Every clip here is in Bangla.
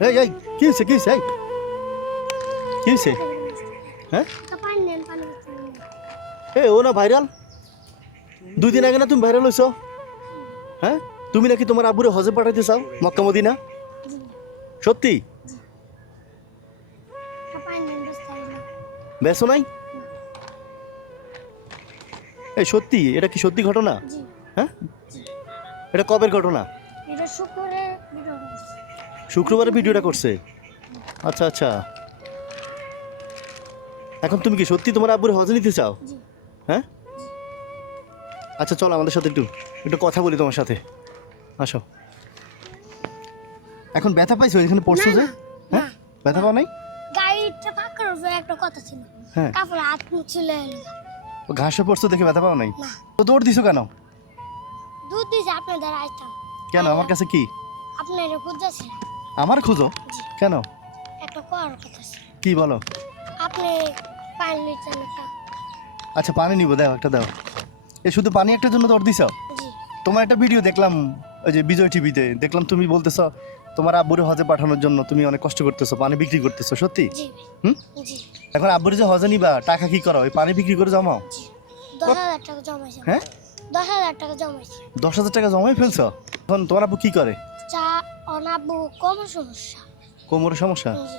এই এই কি হয়েছে কি হয়েছে এই কি হয়েছে হ্যাঁ এই ও না ভাইরাল 2 দিন আগে না তুমি ভাইরাল হইছো হ্যাঁ তুমি নাকি তোমার আব্বুরে হজে পাঠাইতে চাও মক্কা মদিনা সত্যি বেসো নাই এই সত্যি এটা কি সত্যি ঘটনা হ্যাঁ এটা কবের ঘটনা শুক্রবারে ভিডিওটা করছে আচ্ছা আচ্ছা এখন তুমি কি সত্যি তোমার আব্বুরে হজে নিতে চাও হ্যাঁ আচ্ছা চলো আমাদের সাথে একটু একটু কথা বলি তোমার সাথে আসো এখন ব্যথা পাইছো এখানে পড়ছো যে হ্যাঁ ব্যথা পাও নাই গাড়িটা ফাঁকার উপরে একটা কথা ছিল হ্যাঁ কাপড় হাত মুছলে এলো ঘাসে পড়ছো দেখে ব্যথা পাও নাই না তো দৌড় দিছো কেন দুধ দিয়েছে আপনাদের আসতাম কেন আমার কাছে কি আপনার খুঁজেছিল আমার খুঁজো কেন একটা করার কথা ছিল কি বলো আপনি পানি নিচ্ছেন একটা আচ্ছা পানি নিবো দাও একটা দাও এ শুধু পানি একটার জন্য দৌড় দিছো জি তোমার একটা ভিডিও দেখলাম ওই যে বিজয় টিভিতে দেখলাম তুমি বলতেছো তোমার আব্বুরে হজে পাঠানোর জন্য তুমি অনেক কষ্ট করতেছো পানি বিক্রি করতেছো সত্যি জি হুম জি এখন আব্বুরে যে হজে নিবা টাকা কি করো ওই পানি বিক্রি করে জমাও জি 10,000 টাকা জমাইছে হ্যাঁ 10,000 টাকা জমাইছে 10,000 টাকা জমাই ফেলছো এখন তোমার আব্বু কি করে চা অনাব্বু কম সমস্যা কোমরের সমস্যা জি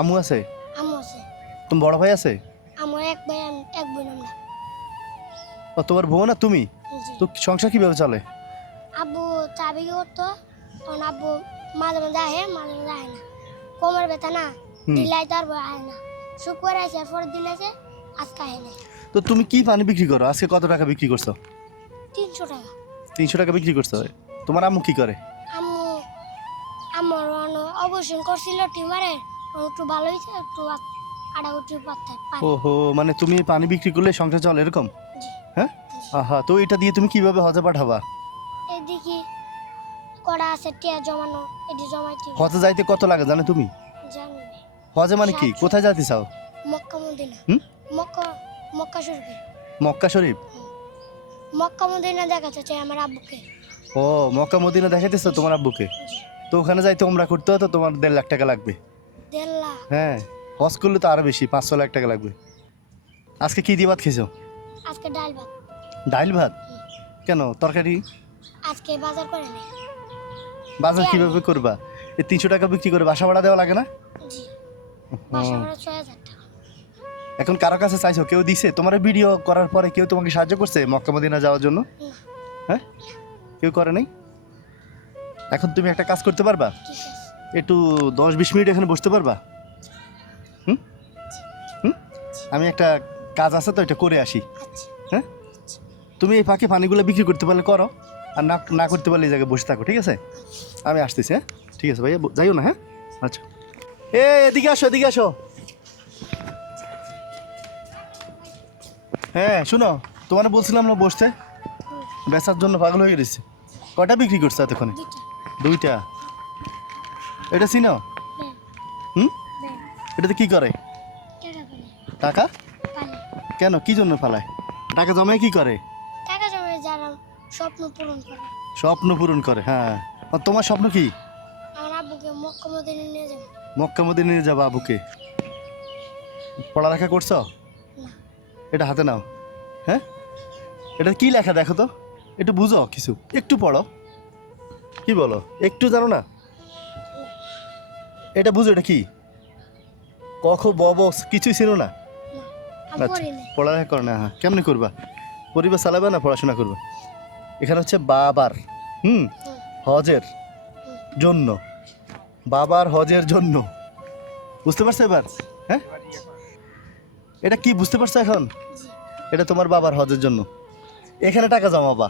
আম্মু আছে আম্মু আছে তোমার বড় ভাই আছে আমার এক ভাই এক বোন আমরা ও তোমার বউ না তুমি জি তো সংসার কিভাবে চলে আব্বু চা বিক্রি করতো তখন আব্বু মাঝে মাঝে আহে মাঝে মাঝে আহে না কোমর ব্যথা না দিলাই তারপর আহে না শুক্রবার আসে পরে দিলাইছে আজকে আহে না তো তুমি কি পানি বিক্রি করো আজকে কত টাকা বিক্রি করছো 300 টাকা 300 টাকা বিক্রি করছো তোমার আম্মু কি করে আম্মু আমার অবসর করছিল টিমারে একটু ভালো হয়েছে একটু আড়াগুটি পাত্তা পানি ওহো মানে তুমি পানি বিক্রি করলে সংসার চলে এরকম জি হ্যাঁ আহা তো এটা দিয়ে তুমি কিভাবে হজে পাঠাবা এদিকে কড়া আছে টিয়া জমানো এটি জমাইতে হজে যাইতে কত লাগে জানো তুমি জানি না। হজে মানে কি 700 কোথায় যেতে চাও মক্কা মদিনা হুম মক্কা মক্কা শরীফে মক্কা শরীফ মক্কা মদিনা দেখাতে চাই আমার আব্বুকে ও মক্কা মদিনা দেখাইতেছো তোমার আব্বুকে তো ওখানে যাইতে ওমরা করতে হতো তোমার 1.5 লাখ টাকা লাগবে 1.5 লাখ হ্যাঁ হজ করলে তো আরো বেশি 500 লাখ টাকা লাগবে আজকে কি দিয়ে ভাত খেয়েছো আজকে ডাল ভাত ডাইল ভাত কেন তরকারি আজকে বাজার করে নেই বাজার কিভাবে করবা এই 300 টাকা বিক্রি করে বাসা ভাড়া দেওয়া লাগে না জি বাসা ভাড়া 6,000 টাকা এখন কারো কাছে চাইছো কেউ দিছে তোমার ভিডিও করার পরে কেউ তোমাকে সাহায্য করছে মক্কা মদিনা যাওয়ার জন্য না হ্যাঁ কেউ করে নাই এখন তুমি একটা কাজ করতে পারবা ঠিক আছে একটু 10-20 মিনিট এখানে বসতে পারবা হুম হুম আমি একটা কাজ আছে তো এটা করে আসি আচ্ছা হ্যাঁ তুমি এই ফাঁকে পানিগুলো বিক্রি করতে পারলে করো আর না না করতে পারলে এই জায়গায় বসে থাকো ঠিক আছে আমি আসতেছি হ্যাঁ ঠিক আছে ভাইয়া যাইও না হ্যাঁ আচ্ছা এদিকে আসো এদিকে আসো হ্যাঁ শুনো তোমার বলছিলাম না বসতে বেচার জন্য পাগল হয়ে গেছে কটা বিক্রি করছো এতক্ষণে দুইটা 2টা এটা চিনো ব্যাগ হুম ব্যাগ এটাতে কি করে টাকা পানি টাকা পানি কেন কি জন্য ফালায় টাকা জমায় কি করে টাকা জমে যারা স্বপ্ন পূরণ করে স্বপ্ন পূরণ করে হ্যাঁ আর তোমার স্বপ্ন কি আমার আব্বুকে মক্কা মদিনা নিয়ে যাবো মক্কা মদিনা নিয়ে যাবা আবুকে পড়ালেখা করছো না এটা হাতে নাও হ্যাঁ এটা কি লেখা দেখো তো একটু বুঝো কিছু একটু পড়ো কি বলো একটু জানো না এটা বুঝো এটা কি কখ বব কিছুই ছিল না না আমি আচ্ছা পড়িনি পড়ালেখা করো না হ্যাঁ কেমনি করবা পরিবার চালাবে না পড়াশোনা করবে এখানে হচ্ছে বাবার হুম, হজের জন্য বাবার হজের জন্য বুঝতে পারছো এবার হ্যাঁ এটা কি বুঝতে পারছো এখন জি এটা তোমার বাবার হজের জন্য এখানে টাকা জমাবা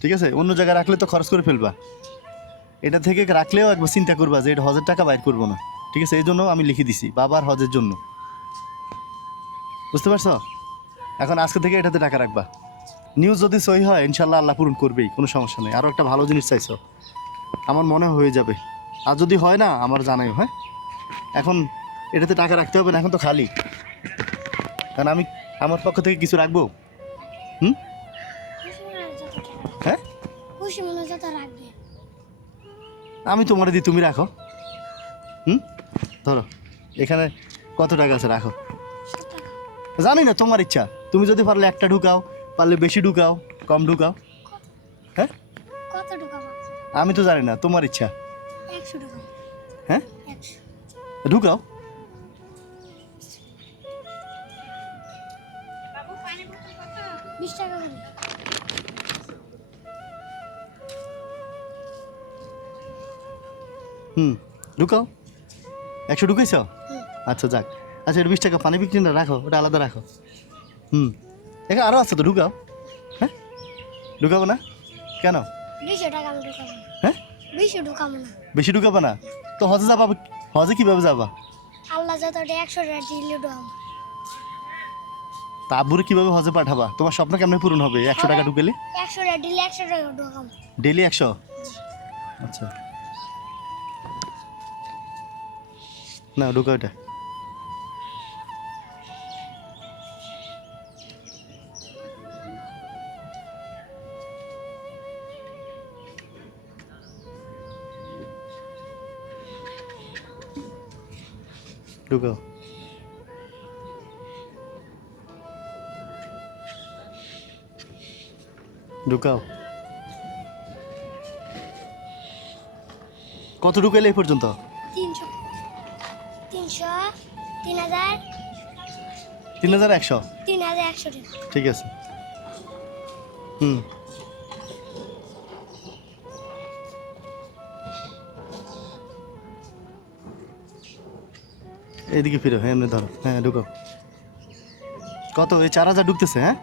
ঠিক আছে অন্য জায়গায় রাখলে তো খরচ করে ফেলবা এটা থেকে রাখলেও একবার চিন্তা করবা যে এটা হজের টাকা বাইর করবো না ঠিক আছে এই জন্য আমি লিখে দিছি বাবার হজের জন্য বুঝতে পারছো এখন আজকে থেকে এটাতে টাকা রাখবা নিউজ যদি সহি হয় ইনশাল্লাহ আল্লাহ পূরণ করবেই কোনো সমস্যা নেই আরও একটা ভালো জিনিস চাইছো আমার মনে হয়ে যাবে আর যদি হয় না আমার জানাইও হ্যাঁ এখন এটাতে টাকা রাখতে হবে না এখন তো খালি কারণ আমি আমার পক্ষ থেকে কিছু রাখবো হুম খুশি মনে হয় যত টাকা রাখবে। হ্যাঁ খুশি মনে হয় যত রাখবে আমি তোমার দিই তুমি রাখো ধরো এখানে কত টাকা আছে রাখো। 100 টাকা। জানি না, তোমার ইচ্ছা। তুমি যদি পারলে একটা ঢুকাও, পারলে বেশি ঢুকাও, কম ঢুকাও। হ্যাঁ, কত টাকা ভাবছো? আমি তো জানি না, তোমার ইচ্ছা। 100 টাকা। হ্যাঁ, 100। ঢুকাও। বাবু পানি বোতল কত? 20 টাকা করে। ঢুকাও। 100 ঢুকাইছ? হুম। আচ্ছা যাক। আচ্ছা, এটা 20 টাকা পানি বিক্রি না, রাখো, ওটা আলাদা রাখো। এখানে আরও আছে তো, ঢুকাও। হ্যাঁ, ঢুকাবো না কেন? 200 টাকা আমি ঢুকাবো না। হ্যাঁ, 200 ঢুকাবো না। বেশি ঢুকাবো না তো হজে যাবা? হজে কীভাবে যাবা? আল্লাহ যতটা 100 টাকা দিলে ঢুকাবো। তা আব্বুরে কীভাবে হজে পাঠাবা? তোমার স্বপ্ন কেমনে পূরণ হবে 100 টাকা ঢুকেলে? 100 টাকা দিলে 100 টাকা ঢুকাবো। ডেইলি 100? আচ্ছা, না ঢুকাও এটা। ঢুকাও। ঢুকাও। কত ঢুকাইলে এই পর্যন্ত? 300 300 3000 3100? 3100 টাকা। ঠিক আছে। এদিকে ফিরো, হ্যাঁ এমনি ধরো, হ্যাঁ ঢুকাও। কত? এই 4000 ঢুকতেছে? হ্যাঁ,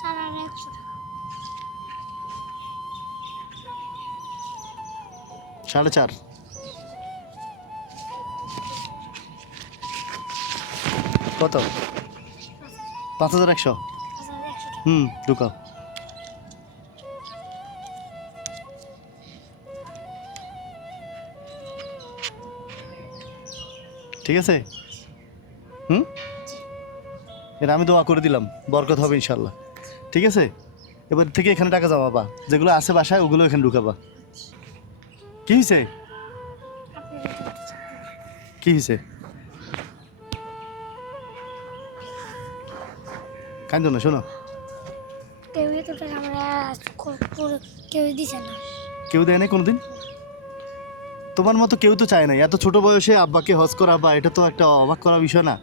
4100 টাকা। 4.5। কত? 5100? 5100 টাকা। ঢুকাও। ঠিক আছে। এর আমি দোয়া করে দিলাম, বরকত হবে ইনশাল্লাহ। ঠিক আছে, এবার থেকে এখানে টাকা জমাবা, যেগুলো আছে বাসায় ওগুলো এখানে ঢুকাবা। কি হয়েছে? আপনি যদি বলতে চান। কি হয়েছে? কান্দো না, শোনো। কেউই তো টাকা আমরা পুরো কেউই দিছে না। কেউ দেয় নাই কোনোদিন? তোমার মতো কেউ তো চায় না এত ছোট বয়সে আব্বাকে হজ করাবা, এটা তো একটা অবাক করা বিষয় না?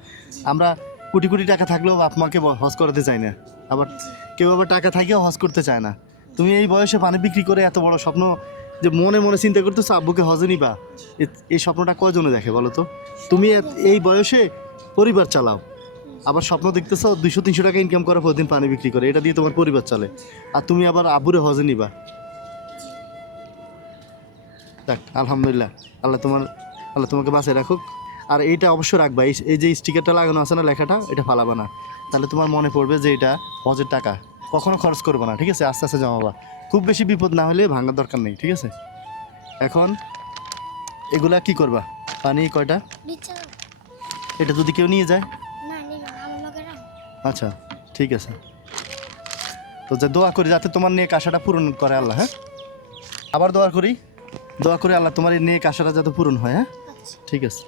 আমরা কোটি কোটি টাকা থাকলেও বাপ মাকে হজ করাতে চাই না, আবার কেউ আবার টাকা থাকেও হজ করতে চায় না। তুমি এই বয়সে পানি বিক্রি করে এত বড় স্বপ্ন, যে মনে মনে চিন্তা করতেছো আব্বুকে হজে নিবা, এই স্বপ্নটা কয়জনে দেখে বলো তো? তুমি এই বয়সে পরিবার চালাও, আবার স্বপ্ন দেখতেছো 200-300 টাকা ইনকাম করে প্রতিদিন পানি বিক্রি করে, এটা দিয়ে তোমার পরিবার চলে, আর তুমি আবার আব্বুরে হজে নিবা। দেখ, আলহামদুলিল্লাহ, আল্লাহ তোমাকে বাঁচিয়ে রাখুক। আর এইটা অবশ্যই রাখবা, এই যে স্টিকারটা লাগানো আছে না, লেখাটা, এটা ফালাবা না, তাহলে তোমার মনে পড়বে যে এটা হজের টাকা। কখনো খরচ করবে না, ঠিক আছে? আস্তে আস্তে জমাবা, খুব বেশি বিপদ না হলে ভাঙার দরকার নেই, ঠিক আছে? এখন এগুলা কি করবা? পানি কয়টা? দিচ্ছে না। এটা যদি কেউ নিয়ে যায়? না নিবে না, আমার লগে রাখ। আচ্ছা, ঠিক আছে। তো যে দোয়া করি যাতে তোমার নেক আশাটা পূরণ করে আল্লাহ। হ্যাঁ, আবার দোয়া করি আল্লাহ তোমার এই নেক আশাটা যাতে পূরণ হয়। হ্যাঁ, আচ্ছা। ঠিক আছে।